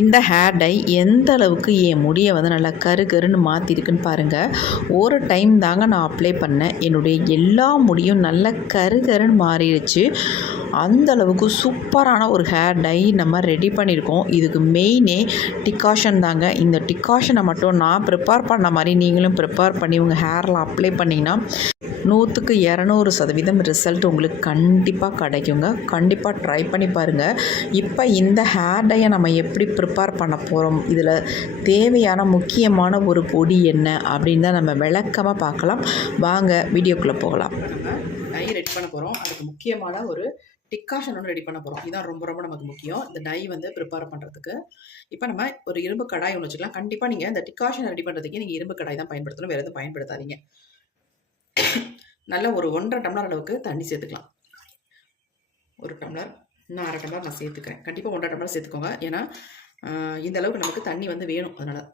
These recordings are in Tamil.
இந்த ஹேர் டை எந்த அளவுக்கு என் முடியை வந்து நல்லா கருன்னு மாற்றிருக்குன்னு பாருங்கள். ஒரு டைம் தாங்க நான் அப்ளை பண்ணேன், என்னுடைய எல்லா முடியும் நல்லா கருன்னு மாறிடுச்சு. அந்த அளவுக்கு சூப்பரான ஒரு ஹேர் டை நம்ம ரெடி பண்ணியிருக்கோம். இதுக்கு மெயினே டிகாஷன் தாங்க. இந்த டிகாஷனை மட்டும் நான் ப்ரிப்பேர் பண்ண மாதிரி நீங்களும் ப்ரிப்பேர் பண்ணி உங்கள் ஹேரில் அப்ளை பண்ணிங்கன்னா 100க்கு 200% ரிசல்ட் உங்களுக்கு கண்டிப்பாக கிடைக்குங்க. கண்டிப்பாக ட்ரை பண்ணி பாருங்கள். இப்போ இந்த ஹேர் டையை நம்ம எப்படி ப்ரிப்பேர் பண்ண போகிறோம், இதில் தேவையான முக்கியமான ஒரு பொடி என்ன அப்படின்னு தான் நம்ம விளக்கமாக பார்க்கலாம். வாங்க வீடியோக்குள்ளே போகலாம். நம்ம டை ரெடி பண்ண போகிறோம். அதுக்கு முக்கியமான ஒரு டிகாஷன் ஒன்று ரெடி பண்ண போகிறோம். இதுதான் ரொம்ப ரொம்ப நமக்கு முக்கியம், இந்த டை வந்து ப்ரிப்பேர் பண்ணுறதுக்கு. இப்போ நம்ம ஒரு இரும்பு கடாய் ஒன்று வச்சுக்கலாம். கண்டிப்பாக நீங்கள் இந்த டிகாஷன் ரெடி பண்ணுறதுக்கு நீங்கள் இரும்பு கடாய் தான் பயன்படுத்தணும், வேறு எதுவும் பயன்படுத்தாதீங்க. நல்லா ஒரு 1.5 டம்ளர் அளவுக்கு தண்ணி சேர்த்துக்கலாம். 1 டம்ளர், இன்னும் 1/2 டம்ளர் நான் சேர்த்துக்கிறேன். கண்டிப்பாக 1.5 டம்ளர் சேர்த்துக்கோங்க, ஏன்னா இந்த அளவுக்கு நமக்கு தண்ணி வந்து வேணும், அதனால்.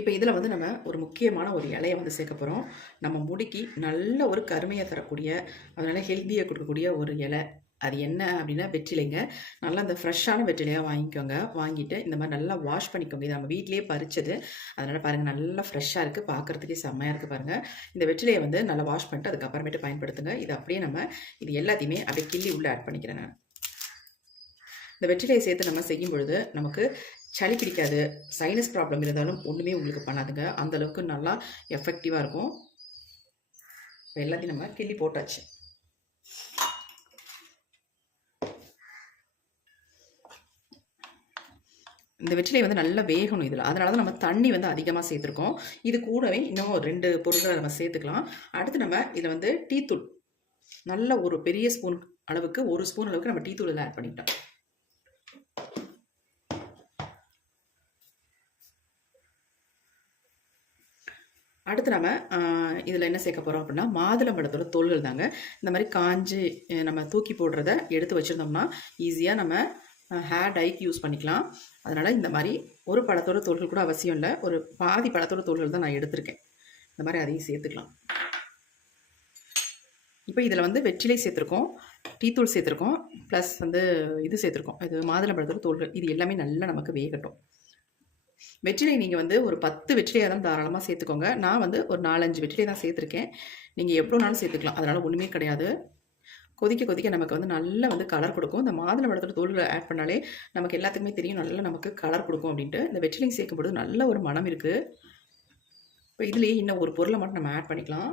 இப்போ இதில் வந்து நம்ம ஒரு முக்கியமான ஒரு இலையை வந்து சேர்க்க போகிறோம். நம்ம முடிக்கு நல்ல ஒரு கருமையை தரக்கூடிய, அதனால் ஹெல்த்தியை கொடுக்கக்கூடிய ஒரு இலை. அது என்ன அப்படின்னா வெற்றிலைங்க. நல்லா இந்த ஃப்ரெஷ்ஷான வெற்றிலையாக வாங்கிக்கோங்க. வாங்கிட்டு இந்த மாதிரி நல்லா வாஷ் பண்ணிக்கோங்க. இது நம்ம வீட்லேயே பறிச்சது, அதனால் பாருங்கள் நல்லா ஃப்ரெஷ்ஷாக இருக்குது, பார்க்குறதுக்கே செம்மையாக இருக்குது பாருங்கள். இந்த வெற்றிலையை வந்து நல்லா வாஷ் பண்ணிட்டு அதுக்கப்புறமேட்டு பயன்படுத்துங்க. இது அப்படியே நம்ம இது எல்லாத்தையுமே அப்படியே கிள்ளி உள்ளே ஆட் பண்ணிக்கிறேன் நான். இந்த வெற்றிலையை சேர்த்து நம்ம செய்யும் பொழுது நமக்கு சளி பிடிக்காது, சைனஸ் ப்ராப்ளம் இருந்தாலும் ஒன்றுமே உங்களுக்கு பண்ணாதுங்க. அந்தளவுக்கு நல்லா எஃபெக்டிவாக இருக்கும். இப்போ எல்லாத்தையும் நம்ம கிள்ளி போட்டாச்சு. இந்த வெற்றிலை வந்து நல்லா வேகணும் இதில், அதனால தான் நம்ம தண்ணி வந்து அதிகமாக சேர்த்துருக்கோம். இது கூடவே இன்னும் 2 பொருட்களை நம்ம சேர்த்துக்கலாம். அடுத்து நம்ம இதில் வந்து டீத்தூள், நல்ல ஒரு பெரிய ஸ்பூன் அளவுக்கு, 1 ஸ்பூன் அளவுக்கு நம்ம டீத்தூள் இதில் ஆட் பண்ணிட்டோம். அடுத்து நம்ம இதில் என்ன சேர்க்க போகிறோம் அப்படின்னா மாதுளம்பழத்தோட தோல்கள் தாங்க. இந்த மாதிரி காஞ்சி நம்ம தூக்கி போடுறத எடுத்து வச்சுருந்தோம்னா ஈஸியாக நம்ம ஹேர் டைக்கு யூஸ் பண்ணிக்கலாம். அதனால் இந்த மாதிரி ஒரு பழத்தோட தோல்கள் கூட அவசியம் இல்லை, ஒரு பாதி பழத்தோட தோல்கள் தான் நான் எடுத்திருக்கேன். இந்த மாதிரி அதையும் சேர்த்துக்கலாம். இப்போ இதில் வந்து வெற்றிலை சேர்த்துருக்கோம், டீத்தூள் சேர்த்துருக்கோம், ப்ளஸ் வந்து இது சேர்த்துருக்கோம், இது மாதுளம்பழத்தோட தோல்கள். இது எல்லாமே நல்லா நமக்கு வேகட்டும். வெற்றிலை நீங்கள் வந்து ஒரு 10 வெற்றிலையாக தான் தாராளமாக சேர்த்துக்கோங்க. நான் வந்து ஒரு 4-5 வெற்றிலை தான் சேர்த்துருக்கேன். நீங்கள் எவ்வளோனாலும் சேர்த்துக்கலாம், அதனால் ஒன்றுமே கிடையாது. கொதிக்க கொதிக்க நமக்கு வந்து நல்லா வந்து கலர் கொடுக்கும். இந்த மாதுளம்பழத்தோட தோல்களை ஆட் பண்ணாலே நமக்கு எல்லாத்துக்குமே தெரியும் நல்லா நமக்கு கலர் கொடுக்கும் அப்படின்ட்டு. இந்த வெற்றிலை சேர்க்கும்போது நல்ல ஒரு மனம் இருக்குது. இப்போ இதுலேயே இன்னும் ஒரு பொருளை மட்டும் நம்ம ஆட் பண்ணிக்கலாம்.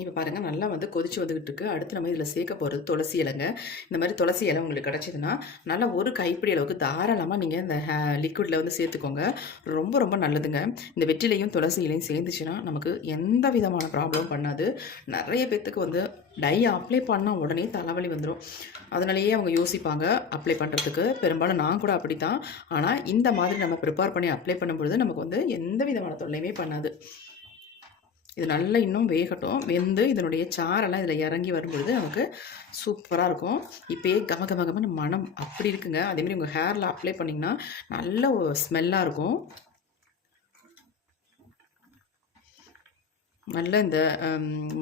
இப்போ பாருங்கள் நல்லா வந்து கொதிச்சு வந்துக்கிட்டு இருக்குது. அடுத்து நம்ம இதில் சேர்க்க போகிறது துளசி இலைங்க. இந்த மாதிரி துளசி இலை உங்களுக்கு கிடச்சிதுன்னா நல்லா ஒரு கைப்பிடி அளவுக்கு தாராளமாக நீங்கள் இந்த லிக்விடில் வந்து சேர்த்துக்கோங்க. ரொம்ப ரொம்ப நல்லதுங்க. இந்த வெற்றிலையும் துளசி இலையும் சேர்ந்துச்சுன்னா நமக்கு எந்த விதமான ப்ராப்ளமும் பண்ணாது. நிறைய பேர்த்துக்கு வந்து டை அப்ளை பண்ணால் உடனே தலைவலி வந்துடும், அதனாலேயே அவங்க யோசிப்பாங்க அப்ளை பண்ணுறதுக்கு. பெரும்பாலும் நான் கூட அப்படி தான். ஆனால் இந்த மாதிரி நம்ம ப்ரிப்பேர் பண்ணி அப்ளை பண்ணும்பொழுது நமக்கு வந்து எந்த விதமான தொல்லையுமே பண்ணாது. இது நல்லா இன்னும் வேகட்டும். வெந்து இதனுடைய சாரெல்லாம் இதில் இறங்கி வரும்பொழுது நமக்கு சூப்பராக இருக்கும். இப்போயே கமகமகமான மனம் அப்படி இருக்குங்க. அதேமாதிரி உங்கள் ஹேரில் அப்ளை பண்ணிங்கன்னா நல்ல ஒரு ஸ்மெல்லாக இருக்கும். நல்ல இந்த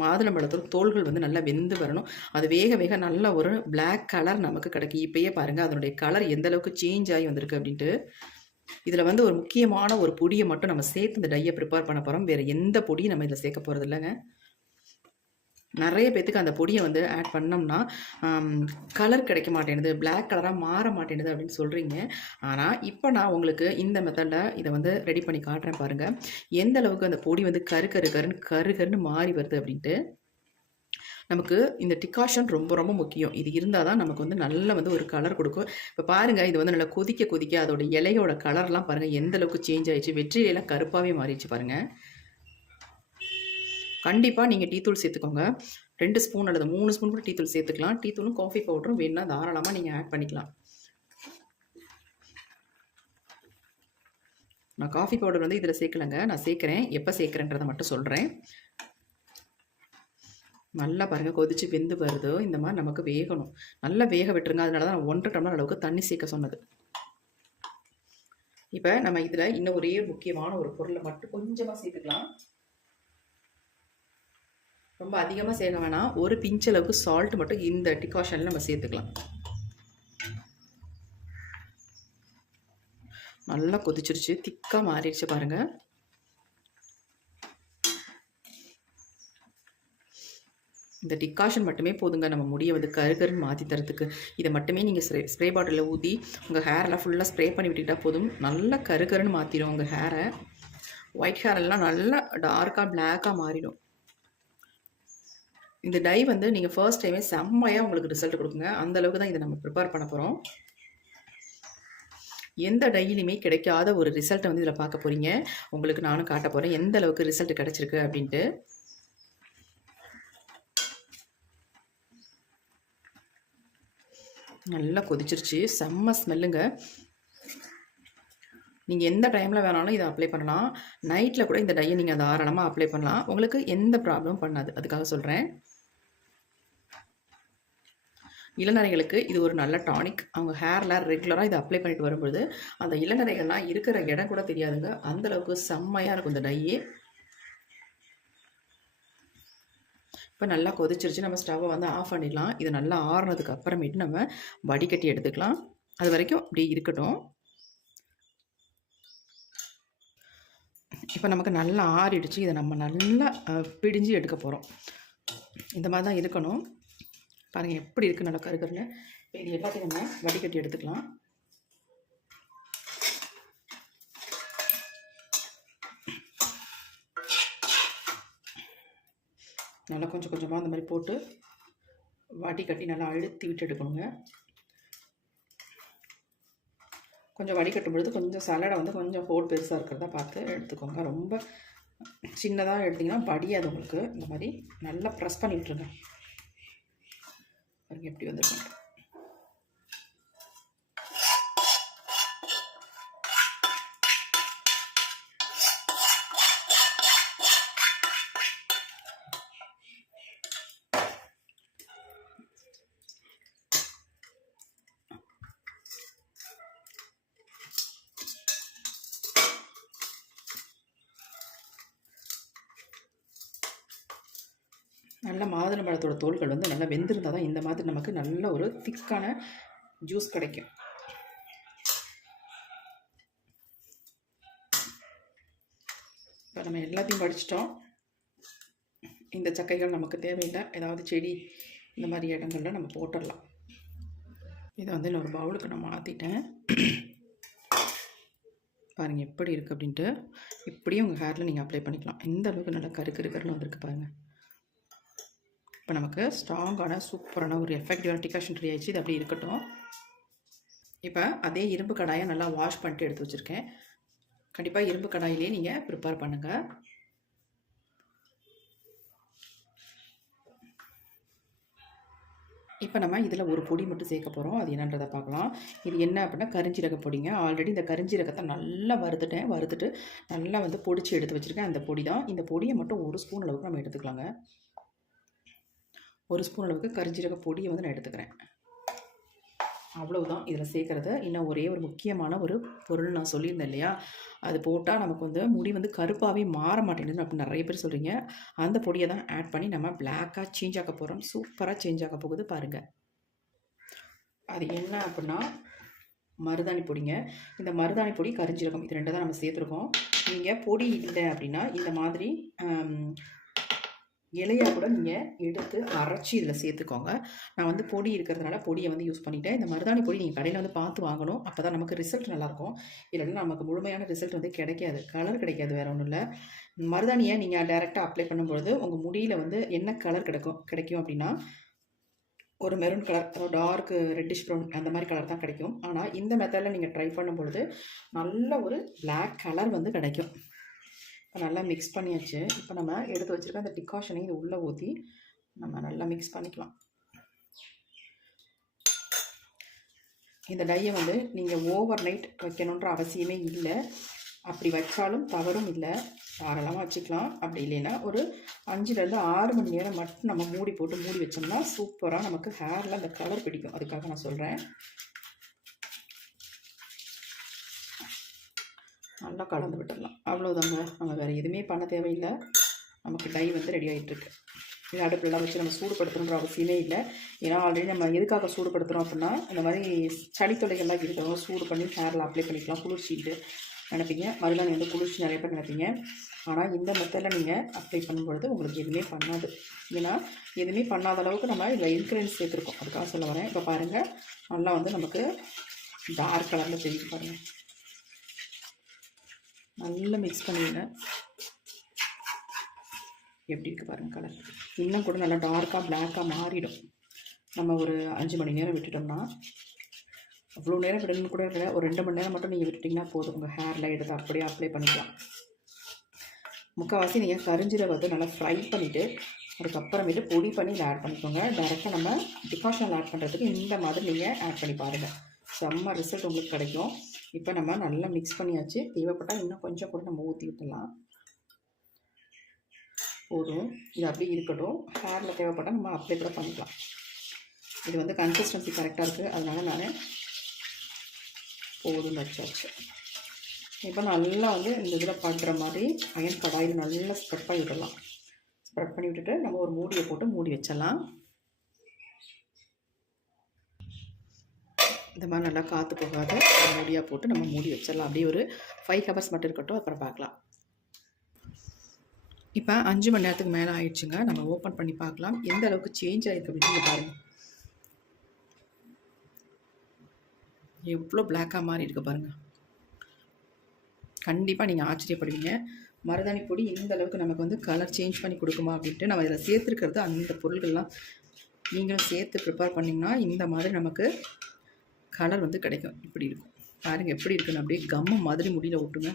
மாதுளம்பழத்தோட தோல்கள் வந்து நல்லா வெந்து வரணும். அது வேக வேக நல்ல ஒரு பிளாக் கலர் நமக்கு கிடைக்கும். இப்போயே பாருங்கள் அதனுடைய கலர் எந்த அளவுக்கு சேஞ்ச் ஆகி வந்திருக்கு அப்படின்ட்டு. இதில் வந்து ஒரு முக்கியமான ஒரு பொடியை மட்டும் நம்ம சேர்த்து இந்த டையை ப்ரிப்பேர் பண்ண போகிறோம். வேறு எந்த பொடியும் நம்ம இதில் சேர்க்க போகிறது இல்லைங்க. நிறைய பேத்துக்கு அந்த பொடியை வந்து ஆட் பண்ணோம்னா கலர் கிடைக்க மாட்டேங்குது, பிளாக் கலராக மாற மாட்டேங்குது அப்படின்னு சொல்கிறீங்க. ஆனால் இப்போ நான் உங்களுக்கு இந்த மெத்தடில் இதை வந்து ரெடி பண்ணி காட்டுறேன் பாருங்கள், எந்த அளவுக்கு அந்த பொடி வந்து கருன்னு மாறி வருது அப்படின்ட்டு. நமக்கு இந்த டிகாஷன் ரொம்ப ரொம்ப முக்கியம். இது இருந்தால் தான் நமக்கு வந்து நல்லா வந்து ஒரு கலர் கொடுக்கும். இப்போ பாருங்கள் இது வந்து நல்லா கொதிக்க கொதிக்க அதோட இலையோட கலர்லாம் பாருங்கள் எந்த அளவுக்கு சேஞ்ச் ஆகிடுச்சு. வெற்றிலையெல்லாம் கருப்பாகவே மாறிடுச்சு பாருங்கள். கண்டிப்பாக நீங்கள் டீத்தூள் சேர்த்துக்கோங்க. 2 ஸ்பூன் அல்லது 3 ஸ்பூன் கூட டீத்தூள் சேர்த்துக்கலாம். டீத்தூளும் காஃபி பவுடரும் வேணுன்னா தாராளமாக நீங்கள் ஆட் பண்ணிக்கலாம். நான் காஃபி பவுடர் வந்து இதில் சேர்க்கலைங்க, நான் சேர்க்குறேன். எப்போ சேர்க்குறேன்றதை மட்டும் சொல்கிறேன். நல்லா பாருங்கள் கொதிச்சு வெந்து வருது. இந்த மாதிரி நமக்கு வேகணும், நல்லா வேக விட்டுருங்க. அதனால தான் நான் 1.5 டம்ளர் அளவுக்கு தண்ணி சேர்க்க சொன்னது. இப்போ நம்ம இதில் இன்னும் ஒரே முக்கியமான ஒரு பொருளை மட்டும் கொஞ்சமாக சேர்த்துக்கலாம். ரொம்ப அதிகமாக சேர்க்க வேணாம், ஒரு பிஞ்ச் அளவுக்கு சால்ட் மட்டும் இந்த டிகாஷனில் நம்ம சேர்த்துக்கலாம். நல்லா கொதிச்சிருச்சு, திக்காக மாறிடுச்சு பாருங்கள். இந்த டிகாஷன் மட்டுமே போதுங்க நம்ம முடியை வந்து கருகருன்னு மாற்றி தரத்துக்கு. இதை மட்டுமே நீங்கள் ஸ்ப்ரே பாட்டிலில் ஊற்றி உங்கள் ஹேரெல்லாம் ஃபுல்லாக ஸ்ப்ரே பண்ணி விட்டுக்கிட்டால் போதும், நல்லா கருகருன்னு மாற்றிடும் உங்கள் ஹேரை. ஒயிட் ஹேர் எல்லாம் நல்லா டார்க்காக பிளாக்காக மாறிடும். இந்த டை வந்து நீங்கள் ஃபர்ஸ்ட் டைமே செம்மையாக உங்களுக்கு ரிசல்ட் கொடுக்குங்க. அந்தளவுக்கு தான் இதை நம்ம ப்ரிப்பேர் பண்ண போகிறோம். எந்த டையிலுமே கிடைக்காத ஒரு ரிசல்ட்டை வந்து இதில் பார்க்க போகிறீங்க. உங்களுக்கு நானும் காட்ட போகிறேன் எந்த அளவுக்கு ரிசல்ட் கிடச்சிருக்கு அப்படின்ட்டு. நல்லா கொதிச்சிருச்சு, செம்ம ஸ்மெல்லுங்க. நீங்கள் எந்த டைமில் வேணாலும் இதை அப்ளை பண்ணலாம். நைட்டில் கூட இந்த டையை நீங்கள் தாராளமாக அப்ளை பண்ணலாம். உங்களுக்கு எந்த ப்ராப்ளமும் பண்ணாது, அதுக்காக சொல்கிறேன். இளநரைகளுக்கு இது ஒரு நல்ல டானிக். அவங்க ஹேரில் ரெகுலராக இதை அப்ளை பண்ணிட்டு வரும்பொழுது அந்த இளநரைகள்லாம் இருக்கிற இடம் கூட தெரியாதுங்க. அந்தளவுக்கு செம்மையாக இருக்கும் இந்த டையே. இப்போ நல்லா கொதிச்சிருச்சு, நம்ம ஸ்டவ்வை வந்து ஆஃப் பண்ணிடலாம். இது நல்லா ஆறுனதுக்கு அப்புறமேட்டு நம்ம வடிகட்டி எடுத்துக்கலாம். அது வரைக்கும் அப்படியே இருக்கட்டும். இப்போ நமக்கு நல்லா ஆறிடுச்சு. இதை நம்ம நல்லா பிடிஞ்சு எடுக்க போகிறோம். இந்த மாதிரி தான் இருக்கணும். பாருங்கள் எப்படி இருக்குது நல்லா கருகருன்னு. இது எல்லாத்தையும் நம்ம வடிகட்டி எடுத்துக்கலாம். நல்லா கொஞ்சம் கொஞ்சமாக அந்த மாதிரி போட்டு வடிகட்டி நல்லா அழுத்தி விட்டு எடுக்கணுங்க. கொஞ்சம் வடிகட்டும் பொழுது கொஞ்சம் சலடை வந்து கொஞ்சம் ஹோல் பெருசாக இருக்கிறதா பார்த்து எடுத்துக்கோங்க. ரொம்ப சின்னதாக எடுத்திங்கன்னா வடியாது உங்களுக்கு. இந்த மாதிரி நல்லா ப்ரெஸ் பண்ணி விட்டுருங்க. பாருங்கள் எப்படி வந்துருக்கும். நல்ல மாதுளம்பழத்தோட தோல்கள் வந்து நல்லா வெந்திருந்தால் தான் இந்த மாதிரி நமக்கு நல்ல ஒரு திக்கான ஜூஸ் கிடைக்கும். இப்போ நம்ம எல்லாத்தையும் படிச்சிட்டோம். இந்த சக்கைகள் நமக்கு தேவையில்லை. ஏதாவது செடி இந்த மாதிரி இடங்கள்ல நம்ம போட்டுடலாம். இதை வந்து இன்னொரு பவுலுக்கு நான் மாற்றிட்டேன். பாருங்கள் எப்படி இருக்குது அப்படின்ட்டு. இப்படியும் உங்கள் ஹேரில் நீங்கள் அப்ளை பண்ணிக்கலாம். எந்த அளவுக்கு நல்லா கருன்னு வந்திருக்கு பாருங்கள். இப்போ நமக்கு ஸ்ட்ராங்கான சூப்பரான ஒரு எஃபெக்டிவான டிகாஷன் ரெடி ஆயிடுச்சு. இது அப்படி இருக்கட்டும். இப்போ அதே இரும்பு கடாயை நல்லா வாஷ் பண்ணிட்டு எடுத்து வச்சுருக்கேன். கண்டிப்பாக இரும்பு கடாயிலே நீங்கள் ப்ரிப்பேர் பண்ணுங்கள். இப்போ நம்ம இதில் ஒரு பொடி மட்டும் சேர்க்க போகிறோம். அது என்னன்றதை பார்க்கலாம். இது என்ன அப்படின்னா கரிஞ்சீரக பொடிங்க. ஆல்ரெடி இந்த கரிஞ்சீரகத்தை நல்லா வறுத்துட்டு நல்லா வந்து பொடிச்சு எடுத்து வச்சுருக்கேன். அந்த பொடி தான். இந்த பொடியை மட்டும் 1 ஸ்பூன் அளவுக்கு நம்ம எடுத்துக்கலாங்க. 1 ஸ்பூன் அளவுக்கு கரிஞ்சீரக பொடியை வந்து நான் எடுத்துக்கிறேன். அவ்வளவுதான் இதில் சேர்க்குறது. இன்னும் ஒரே ஒரு முக்கியமான ஒரு பொருள் நான் சொல்லியிருந்தேன் இல்லையா, அது போட்டால் நமக்கு வந்து முடி வந்து கருப்பாகவே மாற மாட்டேங்குது அப்படின்னு நிறைய பேர் சொல்கிறீங்க. அந்த பொடியை தான் ஆட் பண்ணி நம்ம பிளாக்காக சேஞ்ச் ஆக்க போகிறோம். சூப்பராக சேஞ்ச் ஆக போகுது பாருங்கள். அது என்ன அப்படின்னா மருதாணி பொடிங்க. இந்த மருதாணி பொடி கரிஞ்சீரகம் இது 2 தான் நம்ம சேர்த்துருக்கோம். நீங்கள் பொடி இல்லை அப்படின்னா இந்த மாதிரி இலையாக கூட நீங்கள் எடுத்து அரைச்சி இதில் சேர்த்துக்கோங்க. நான் வந்து பொடி இருக்கிறதுனால பொடியை வந்து யூஸ் பண்ணிவிட்டேன். இந்த மருதாணி பொடி நீங்கள் கடையில் வந்து பார்த்து வாங்கணும். அப்போ தான் நமக்கு ரிசல்ட் நல்லாயிருக்கும். இல்லைன்னா நமக்கு முழுமையான ரிசல்ட் வந்து கிடைக்காது, கலர் கிடைக்காது. வேறு ஒன்றும் இல்லை. மருதாணியை நீங்கள் டைரெக்டாக அப்ளை பண்ணும்பொழுது உங்கள் முடியில் வந்து என்ன கலர் கிடைக்கும் அப்படின்னா ஒரு maroon colour, dark reddish brown அந்த மாதிரி கலர் தான் கிடைக்கும். ஆனால் இந்த மெத்தடில் நீங்கள் ட்ரை பண்ணும்பொழுது நல்ல ஒரு பிளாக் கலர் வந்து கிடைக்கும். இப்போ நல்லா மிக்ஸ் பண்ணியாச்சு. இப்போ நம்ம எடுத்து வச்சுருக்க அந்த டிகாஷனை இது உள்ளே ஊற்றி நம்ம நல்லா மிக்ஸ் பண்ணிக்கலாம். இந்த டையை வந்து நீங்கள் ஓவர் நைட் வைக்கணுன்ற அவசியமே இல்லை. அப்படி வச்சாலும் தவறும் இல்லை, தாராளமாக வச்சுக்கலாம். அப்படி இல்லைன்னா ஒரு 5லேருந்து 6 மணி நேரம் மட்டும் நம்ம மூடி வச்சோம்னா சூப்பராக நமக்கு ஹேரில் அந்த கலர் பிடிக்கும். அதுக்காக நான் சொல்கிறேன். நல்லா கலந்து விட்டுடலாம். அவ்வளோதாங்க. நம்ம வேறு எதுவுமே பண்ண தேவையில்லை. நமக்கு டை வந்து ரெடி ஆகிட்டுருக்கு. இது அடுப்புலாம் வச்சு நம்ம சூடுபடுத்தணுன்ற அவசியமே இல்லை. ஏன்னா ஆல்ரெடி நம்ம எதுக்காக சூடுபடுத்துகிறோம் அப்படின்னா, இந்த மாதிரி சளி தொல்லைகள்லாம் இருக்கிறவங்க சூடு பண்ணி ஹேரில் அப்ளை பண்ணிக்கலாம். குளிர்ச்சிட்டு நினைப்பீங்க, மருதாணி வந்து குளிர்ச்சி நிறைய பேர் நினைப்பீங்க. ஆனால் இந்த மெத்தடில் நீங்கள் அப்ளை பண்ணும்பொழுது உங்களுக்கு எதுவுமே பண்ணாது. ஏன்னா எதுவுமே பண்ணாத அளவுக்கு நம்ம இதில் இன்க்ரீடியன்ஸ் சேர்த்துருக்கோம். அதுக்காக சொல்ல வரேன். இப்போ பாருங்கள், நல்லா வந்து நமக்கு டார்க் கலரில் தெரியுது பாருங்கள். நல்லா மிக்ஸ் பண்ணிடுங்க. எப்படி இருக்குது பாருங்கள் கலர். இன்னும் கூட நல்லா டார்க்காக பிளாக்காக மாறிடும். நம்ம ஒரு 5 மணி நேரம் விட்டுட்டோம்னா, அவ்வளோ நேரம் விடணும்னு கூட இல்லை, ஒரு 2 மணி நேரம் மட்டும் நீங்கள் விட்டுட்டிங்கன்னா போதும். உங்கள் ஹேரில் எடுத்து அப்படியே அப்ளை பண்ணிக்கலாம். முக்கால்வாசி நீங்கள் கரிஞ்சீரகத்தை நல்லா ஃப்ரை பண்ணிவிட்டு அதுக்கப்புறமேட்டு பொடி பண்ணி இதை ஆட் பண்ணிக்கோங்க. டேரெக்டாக நம்ம டிகாஷனில் ஆட் பண்ணுறதுக்கு இந்த மாதிரி நீங்கள் ஆட் பண்ணி பாருங்கள். செம்ம ரிசல்ட் உங்களுக்கு கிடைக்கும். இப்போ நம்ம நல்லா மிக்ஸ் பண்ணியாச்சு. தேவைப்பட்டால் இன்னும் கொஞ்சம் கூட நம்ம ஊற்றி விட்டுடலாம். போதும், இது அப்படியே இருக்கட்டும். ஹேரில் தேவைப்பட்டால் நம்ம அப்ளை கூட பண்ணிக்கலாம். இது வந்து கன்சிஸ்டன்சி கரெக்டாக இருக்குது, அதனால் நான் போதும் வச்சாச்சு. இப்போ நல்லா வந்து இந்த இதில் பண்ணுற மாதிரி அயன் கடாயில் நல்லா ஸ்ப்ரெட் பண்ணி விடலாம். ஸ்ப்ரெட் பண்ணி விட்டுட்டு நம்ம ஒரு மூடியை போட்டு மூடி வச்சிடலாம். இந்த மாதிரி நல்லா காற்று போகாத மூடியாக போட்டு நம்ம மூடி வச்சிடலாம். அப்படியே ஒரு 5 ஹவர்ஸ் மட்டும் இருக்கட்டும், அப்புறம் பார்க்கலாம். இப்போ 5 மணி நேரத்துக்கு மேலே ஆயிடுச்சுங்க. நம்ம ஓப்பன் பண்ணி பார்க்கலாம் எந்த அளவுக்கு சேஞ்ச் ஆகிருக்கு அப்படின்னு பாருங்கள். எவ்வளோ பிளாக்காக மாறி இருக்கு பாருங்கள். கண்டிப்பாக நீங்கள் ஆச்சரியப்படுவீங்க. மருதாணி பொடி இந்த அளவுக்கு நமக்கு வந்து கலர் சேஞ்ச் பண்ணி கொடுக்குமா அப்படின்ட்டு. நம்ம இதில் சேர்த்துருக்கிறது அந்த பொருட்கள்லாம் நீங்களும் சேர்த்து ப்ரிப்பேர் பண்ணிங்கன்னா இந்த மாதிரி நமக்கு கலர் வந்து கிடைக்கும். இப்படி இருக்கும் பாருங்கள், எப்படி இருக்குன்னு அப்படியே கம்மு மாதிரி முடியல விட்டுங்க.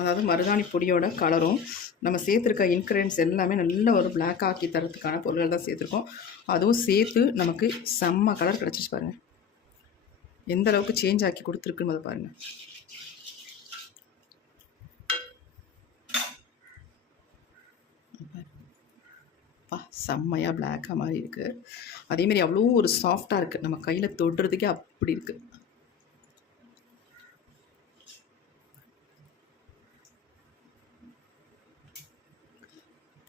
அதாவது மருதாணி பொடியோட கலரும் நம்ம சேர்த்துருக்க இன்க்ரீடியன்ஸ் எல்லாமே நல்ல ஒரு பிளாக் ஆக்கி தரத்துக்கான பொருட்கள் தான் சேர்த்துருக்கோம். அதுவும் சேர்த்து நமக்கு செம்ம கலர் கிடச்சிச்சு பாருங்கள். எந்த அளவுக்கு சேஞ்ச் ஆக்கி கொடுத்துருக்குன்னு அதை பாருங்கள். செம்மையாக பிளாக்காக மாதிரி இருக்குது. அதேமாரி அவ்வளோ ஒரு சாஃப்டாக இருக்குது. நம்ம கையில் தொடுறதுக்கே அப்படி இருக்குது.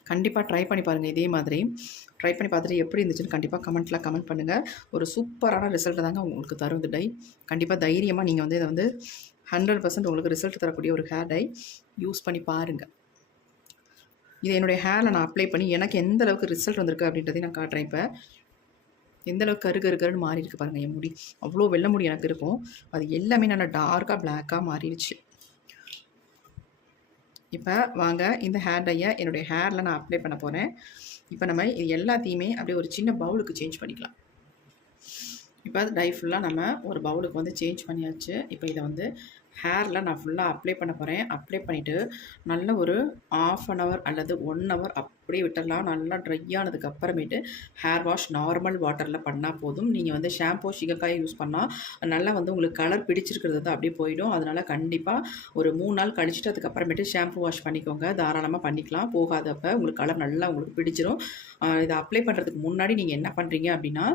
கண்டிப்பாக ட்ரை பண்ணி பாருங்கள். இதே மாதிரி ட்ரை பண்ணி பார்த்துட்டு எப்படி இருந்துச்சுன்னு கண்டிப்பாக கமெண்ட்டில் கமெண்ட் பண்ணுங்கள். ஒரு சூப்பரான ரிசல்ட்டை தாங்க உங்களுக்கு தரும் இந்த டை. கண்டிப்பாக தைரியமாக நீங்கள் வந்து இதை வந்து 100% உங்களுக்கு ரிசல்ட் தரக்கூடிய ஒரு ஹேர் டை யூஸ் பண்ணி பாருங்கள். இதை என்னுடைய ஹேரில் நான் அப்ளை பண்ணி எனக்கு எந்த அளவுக்கு ரிசல்ட் வந்திருக்கு அப்படின்றதையும் நான் காட்டுறேன். இப்போ எந்த அளவுக்கு கருன்னு மாறி இருக்குது பாருங்கள். என் முடி அவ்வளோ வெள்ளை முடி எனக்கு இருக்கும், அது எல்லாமே நல்லா டார்க்காக பிளாக்காக மாறிடுச்சு. இப்போ வாங்க இந்த ஹேர் டையை என்னுடைய ஹேரில் நான் அப்ளை பண்ண போகிறேன். இப்போ நம்ம இது எல்லாத்தையுமே அப்படியே ஒரு சின்ன பவுலுக்கு சேஞ்ச் பண்ணிக்கலாம். இப்போ அது டை ஃபுல்லாக நம்ம ஒரு பவுலுக்கு வந்து சேஞ்ச் பண்ணியாச்சு. இப்போ இதை வந்து ஹேரில் நான் ஃபுல்லாக அப்ளை பண்ண போகிறேன். அப்ளை பண்ணிவிட்டு நல்ல ஒரு 1/2 அன் ஹவர் அல்லது 1 ஹவர் அப்படியே விட்டுடலாம். நல்லா ட்ரை ஆனதுக்கு அப்புறமேட்டு ஹேர் வாஷ் நார்மல் வாட்டரில் பண்ணால் போதும். நீங்கள் வந்து ஷாம்போ சிகக்காயை யூஸ் பண்ணால் நல்லா வந்து உங்களுக்கு கலர் பிடிச்சிருக்கிறது வந்து அப்படியே போயிடும். அதனால் கண்டிப்பாக ஒரு 3 நாள் கழிச்சிட்டு அதுக்கப்புறமேட்டு ஷாம்பு வாஷ் பண்ணிக்கோங்க. தாராளமாக பண்ணிக்கலாம். போகாதப்போ உங்களுக்கு கலர் நல்லா உங்களுக்கு பிடிச்சிரும். இதை அப்ளை பண்ணுறதுக்கு முன்னாடி நீங்கள் என்ன பண்ணுறீங்க அப்படின்னா,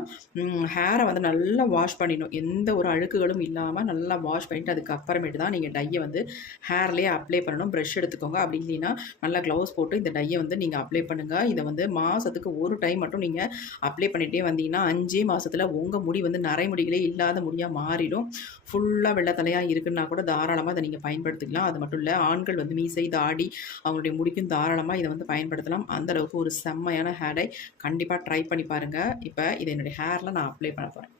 ஹேரை வந்து நல்லா வாஷ் பண்ணிடணும். எந்த ஒரு அழுக்குகளும் இல்லாமல் நல்லா வாஷ் பண்ணிவிட்டு அதுக்கப்புறமேட்டு தான் நீங்கள் டையை வந்து ஹேர்லேயே அப்ளை பண்ணணும். ப்ரஷ் எடுத்துக்கோங்க. அப்படி இல்லைன்னா நல்லா க்ளவுஸ் போட்டு இந்த டையை வந்து நீங்கள் அப்ளை பண்ணுங்கள். இதை வந்து மாதத்துக்கு ஒரு டைம் மட்டும் நீங்கள் அப்ளை பண்ணிகிட்டே வந்தீங்கன்னா 5 மாதத்தில் உங்கள் முடி வந்து நரைமுடிகளே இல்லாத முடியாக மாறிடும். ஃபுல்லாக வெள்ளத்தலையாக இருக்குன்னா கூட தாராளமாக அதை நீங்கள் பயன்படுத்திக்கலாம். அது மட்டும் இல்லை, ஆண்கள் வந்து மீசை தாடி அவங்களுடைய முடிக்கும் தாராளமாக இதை வந்து பயன்படுத்தலாம். அந்தளவுக்கு ஒரு செம்மையான ஹேர் டை. கண்டிப்பாக ட்ரை பண்ணி பாருங்கள். இப்போ இதை என்னுடைய ஹேரில் நான் அப்ளை பண்ண போகிறேன்.